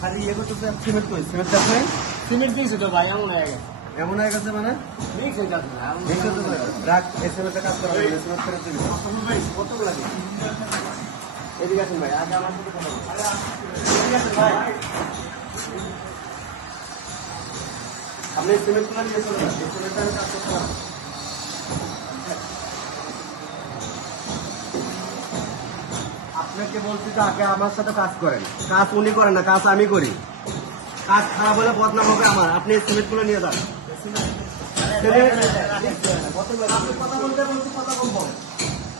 খালি ইয়ে করতেছে সিমেন্ট কই? সিমেন্ট আছে সিমেন্ট দিয়েছে তো ভাই এমন হয়ে গেছে। এমন হয়ে গেছে মানে। রাখ এই কাজ করা হবে ফেরত দিবি। কত লাগে? এদিকে আসুন ভাই আগে আমার সাথে কথা বলুন। এদিকে আসুন ভাই। আপনি সিমেন্টগুলো নিয়ে চলে যান আমি কাজ করতে পারব। আপনাকে বলছি যে আগে আমার সাথে কাজ করেন। কাজ উনি করেন না, কাজ আমি করি। কাজ খারাপ হলে বদনাম হবে আমার। আপনি সিমেন্টগুলো নিয়ে যান। কথা বলতে কথা বলব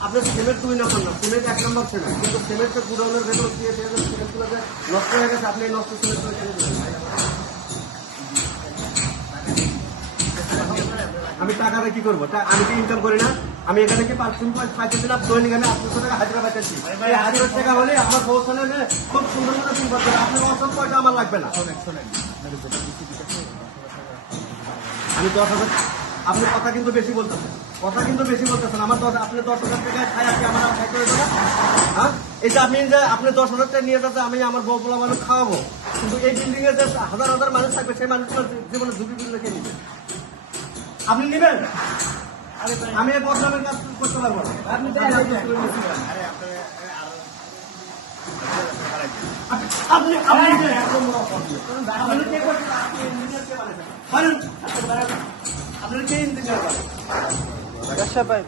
আপনি সিমেন্ট তুই না না। সিমেন্ট এক নম্বর ছিল কিন্তু সিমেন্টটা গুডাউনের ভেতর দিয়ে দিয়ে সিমেন্টগুলো নষ্ট হয়ে গেছে, আপনি নষ্ট সিমেন্ট দিলেন আমি টাকাটা কি করব? আমি কি ইনকাম করি না? আমি এখানে কি পার্সেন্ট পাইতেছিলাম দৈনিক আমি আটশো টাকা হাজিরা পাইতেছি এই হাজার টাকা হলে আমার পৌঁছানো খুব সুন্দর মতো চিন্তা করতে আপনার অসম পয়সা আমার লাগবে না। আমি দশ হাজার আপনি কথা কিন্তু বেশি বলতেছেন। কথা কিন্তু বেশি বলতেছেন। আমার দশ আপনি দশ হাজার টাকায় খাই আজকে আমার আর খাইতে হইতো না। হ্যাঁ? এই যে আপনি যে আপনি দশ হাজার টাকা নিয়ে যাতে আমি আমার বউ বলা মানুষ খাওয়াবো। কিন্তু এই বিল্ডিংয়ে যে হাজার হাজার মানুষ থাকবে সেই মানুষগুলো জীবনে ঝুঁকি দিলে কে নিবে? আপনি নেবেন? আমি এই বদনামের কাজ করতে পারব আপনি আপনি আপনার কে ইঞ্জিনিয়ার বানাবেন